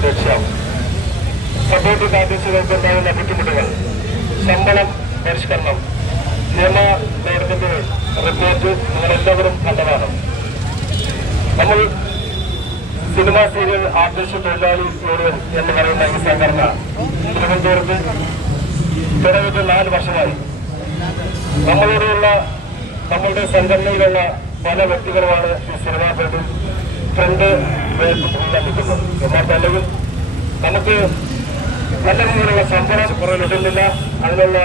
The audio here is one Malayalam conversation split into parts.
ലക്ഷ്യം ശമ്പളം പരിഷ്കരണം നിയമ നേതൃത്വത്തിൽ റിപ്പോർട്ട് നിങ്ങളെല്ലാവരും കണ്ടതാണ് സിനിമാ സീരിയൽ ആർട്ടിസ്റ്റ് തൊഴിലാളി യൂണിയൻ എന്ന് പറയുന്ന ഈ സംഘടന തിരുവനന്തപുരത്ത് തുടങ്ങിയിട്ട് നാല് വർഷമായി. നമ്മളോടുള്ള നമ്മളുടെ സംഘടനയിലുള്ള പല വ്യക്തികളുമാണ് ഈ സിനിമാ ഫീൽഡിൽ ഫ്രണ്ട് നിൽക്കുന്നത് എന്നാൽ തന്നെയും നമുക്ക് നല്ല രീതിയിലുള്ള ശമ്പളം കിട്ടുന്നില്ല അതിനുള്ള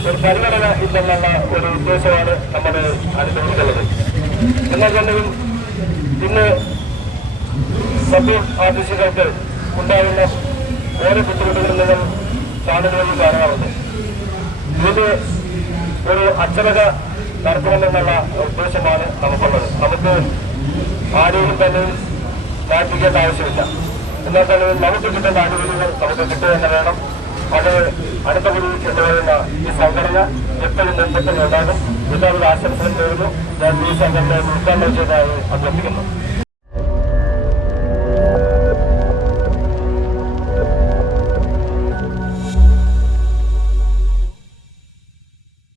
ഒരു പരിഗണന ഇല്ലെന്നുള്ള ഒരു ഉദ്ദേശമാണ് നമ്മൾ അനുഭവിക്കുന്നത് എന്നാൽ തന്നെയും ഇന്ന് സബ്ജക്ട് ആർട്ടിസ്റ്റുകൾക്ക് ഉണ്ടാകുന്ന ഓരോ ബുദ്ധിമുട്ടുകളിൽ നിങ്ങൾ ചാനലുകളിൽ കാണാറുണ്ട് ഇതിന് ഒരു അച്ചടക നടത്തണമെന്നുള്ള ഉദ്ദേശമാണ് നമുക്കുള്ളത്. നമുക്ക് ആരെയും തന്നെ പ്രാർത്ഥിക്കേണ്ട ആവശ്യമില്ല. എന്നാൽ തന്നെ നമുക്ക് കിട്ടേണ്ട ആനുകൂല്യങ്ങൾ നമുക്ക് കിട്ടുക തന്നെ വേണം. അത് അടുത്ത കുടി ചെന്നുവരുന്ന ഈ സംഘടന എപ്പോഴും നിർദ്ദേശം ഉണ്ടാകും. എല്ലാവരും ആശംസകൾ നേരുന്നു. ഞാൻ ഈ സംഘടന ഉദ്ഘാടനം ചെയ്തതായി അഭ്യർത്ഥിക്കുന്നു.